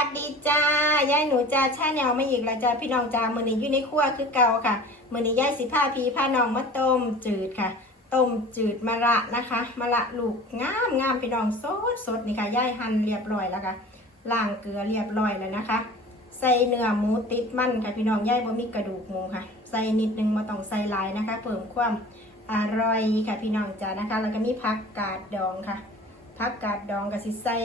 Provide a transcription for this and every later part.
วัสดีจ้ายายหนูจ้าชาแนวมาอีกแล้วจ้าพี่น้องจ้ามือนี้อยู่ในครัวคือเก่าค่ะมือนี้ยายสิผ้าพีผ้าน้องมาต้มจืดค่ะต้มจืดมะระนะคะมะระลูกงามงามพี่น้องสดสดนี่ค่ะยายหั่นเรียบร้อยแล้วค่ะล้างเกลือเรียบร้อยแล้วนะคะ ใส่เนื้อหมูติดมันค่ะพี่น้องยายบ่มีกระดูกหมูค่ะ ใส่นิดนึงมาต้องใส่หลายนะคะ เพิ่มความอร่อยค่ะพี่น้องจ้านะคะ แล้วก็มีผักกาดดองค่ะ ผักกาดดองกับสิใส่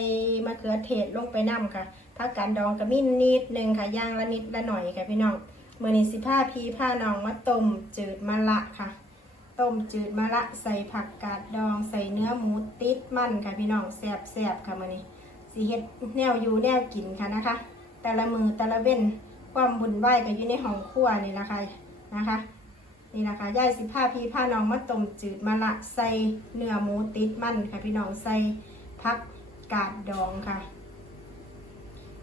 มะเขือเทศลงไปน้ำค่ะผักกาดดองกับมีนิดหนึ่งค่ะย่างละนิดละหน่อยค่ะพี่น้องเมื่อนี้สิผ้าพีผ้าน้องมาต้มจืดมะละค่ะ ต้มจืดมะละใส่ผักกาดดองใส่เนื้อหมูติดมันค่ะพี่น้องแซ่บแซบๆค่ะมื่อนี้สิเฮ็ดแนวอยู่แนวกินค่ะนะคะ แต่ละมือแต่ละเว้นความบุญไหวก็อยู่ในห้องครัวนี่นะคะนะคะ นี่นะคะย่ายสิผ้าพีผ้าน้องมาต้มจืดมะละใส่เนื้อหมูติดมันค่ะพี่น้องใส่ผักกาดดองค่ะ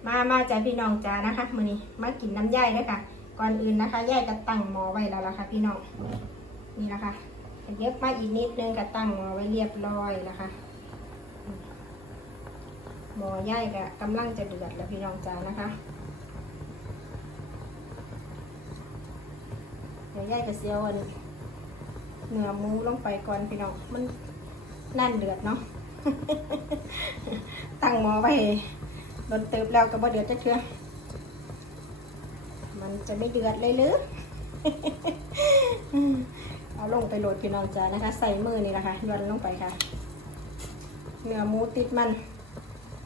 มามาจ้าพี่น้องจ้านะคะมือนี้มากินน้ำย่ายด้วยค่ะ ก่อนอื่นนะคะย่ายก็ตั้งหม้อไว้แล้วล่ะค่ะ พี่น้องนี่นะคะเยอะมาอีกนิดนึงก็ตั้งหม้อไว้เรียบร้อยนะคะหม้อย่ายก็กำลังจะเดือดแล้วพี่น้องจ้านะคะ ดี๋ยวย่ายก็เสียวอันเนื้อหมูลงไปก่อนพี่น้องมันนั่นเดือดเนาะตั้งหม้อไว้โดนเติบแล้วก็บ่เดือดจะเทื่อมันจะไม่เดือดเลยหรือเอาลงไปโหลดพี่น้องจ้านะคะ ใส่มือนี่นะคะย้อนลงไปค่ะ เนื้อหมูติดมัน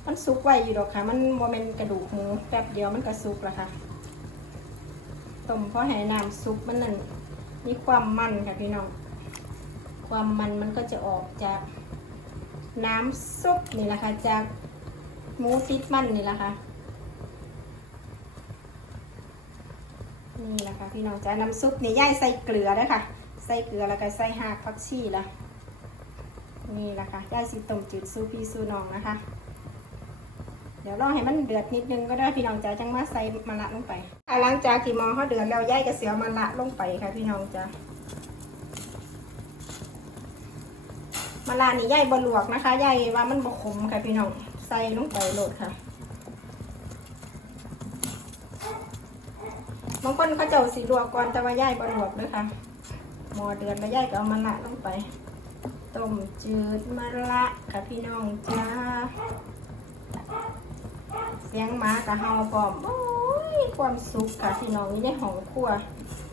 มันสุกไว้อยู่ดอกค่ะ มันโมเมนกระดูกหมูแป๊บเดียวมันก็สุกแล้วค่ะ ต้มเพราะให้น้ำซุปมันนั่นมีความมันค่ะพี่น้อง ความมันมันก็จะออกจากน้ำซุปนี่แหละค่ะจากหมูติดมันนี่แหละค่ะนี่แหละค่ะพี่น้องจ้าน้ำซุปนี่ย่ายใส่เกลือด้วยค่ะ ใส่เกลือแล้วก็ใส่หากผักชีละนี่แหละค่ะย่ายสิต้มจืดซูพี่ซูน้องนะคะ เดี๋ยวรอให้มันเดือดนิดนึงก็ได้พี่น้องจ้าจังมาใส่มะระลงไปหลังจากที่มอเขาเดือดแล้วย่ายก็เสียวมะระลงไปค่ะพี่น้องจ้ามะระนี่ย่ายบลวกนะคะย่ายว่ามันบขมค่ะพี่น้องใส่ลงไปโหลดค่ะบางคนเขาเจ้าสีลวกก่อนแต่ว่าย่ายบลวกด้วยค่ะหมอเดือดแล้วย่ายก็เอามะระลงไปต้มจืดมะระค่ะพี่น้องจ้า เสียงหมากะเฮาพร้อมโอ้ยความสุขค่ะพี่น้องนี่ได้ห้องครัว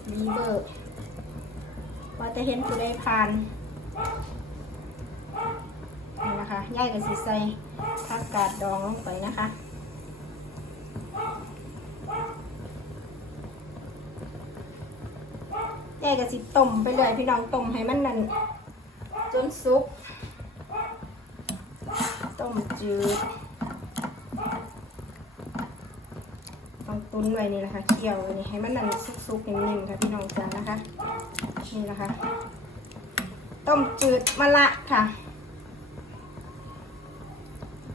วีเบอร์ว่าจะเห็นผู้ได้ผ่านนี่นะคะย่ายกับสิใส่ผักกาดดองลงไปนะคะย่ายกับสิต้มไปเลยพี่น้องต้มให้มันนั่นจนสุกต้มจืด ต้องตุ้นไว้นี่นะคะเคี่ยวไว้นี่ให้มันนั่นซุกๆนิ่มๆค่ะพี่น้องจ้านะคะนี่นะคะ ต้มจืดมะละค่ะ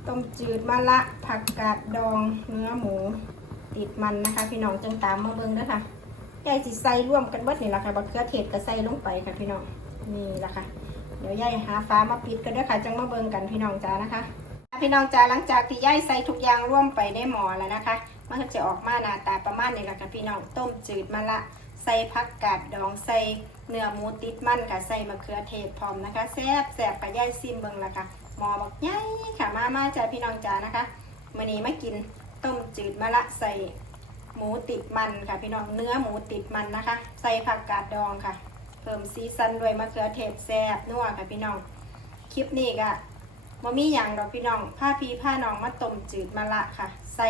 ต้มจืดมะละผักกาดดองเนื้อหมู ติดมันนะคะ พี่น้องจังตามมาเบิ่งด้อค่ะยายสิใส่ร่วมกันเบิดนี่แหละค่ะบักเขือเทศก็ใส่ลงไปค่ะพี่น้องนี่ละค่ะเดี๋ยวยายหาฟ้ามาปิดกันด้อค่ะจังมาเบิ่งกันพี่น้องจ้านะคะ พี่น้องจ้าหลังจากที่ย่ายใส่ทุกอย่างร่วมไปในหม้อแล้วนะคะ มันก็จะออกมาหน้าตาประมาณนี้แหละค่ะพี่น้องต้มจืดมะละใส่ผักกาดดองใส่เนื้อหมูติดมันค่ะใส่มะเขือเทศพร้อมนะคะแซ่บแซ่บกับย่ายซิมเบิงละค่ะหม้อบักใหญ่ค่ะมามาจ้าพี่น้องจ้านะคะมื้อนี้มากินต้มจืดมะละใส่หมูติดมันค่ะพี่น้องเนื้อหมูติดมันนะคะ ใส่ผักกาดดองค่ะ เพิ่มซีซันด้วยมะเขือเทศแซ่บนัวค่ะพี่น้องคลิปนี้ก็บ่มีอย่างดอกพี่น้องผ้าพีผ้าน้องมาต้มจืดมะละค่ะ ใส่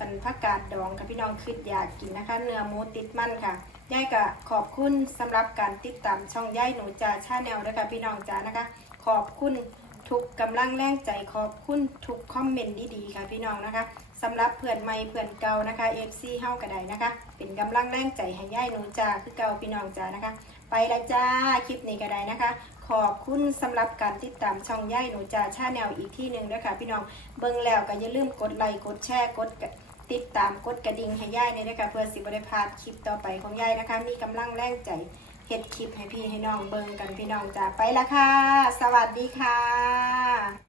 อันผักกาดดองค่ะพี่น้องคิดอยากกินนะคะ เนื้อหมูติดมันค่ะย่ายก็ขอบคุณสำหรับการติดตามช่องย่ายหนูจ่าชาแนลด้วยค่ะพี่น้องจ้านะคะ ขอบคุณทุกกำลังแรงใจขอบคุณทุกคอมเมนต์ดีๆค่ะพี่น้องนะคะสำหรับเพื่อนใหม่เพื่อนเก่านะคะ FC เฮากระไดนะคะ เป็นกำลังแรงใจให้ย่ายหนูจ่าคือเก่าพี่น้องจ้านะคะ ไปล้วจ้าคลิปนี้ก็ได้นะคะ ขอบคุณสำหรับการติดตามช่องย่ายหนูจ่าชาแนลอีกที่หนึ่งด้วยค่ะพี่น้องเบิ่งแล้วก็อย่าลืมกดไลค์กดแชร์กด ติดตามกดกระดิ่งให้ย่ายในี่ยนะคะเพื่อสิบริพลาดคลิปต่อไปของย่ายนะคะ มีกำลังแรงใจเฮ็ดคลิปให้พี่ให้น้องเบิ่งกันพี่น้องจ้าไปละค่ะ สวัสดีค่ะ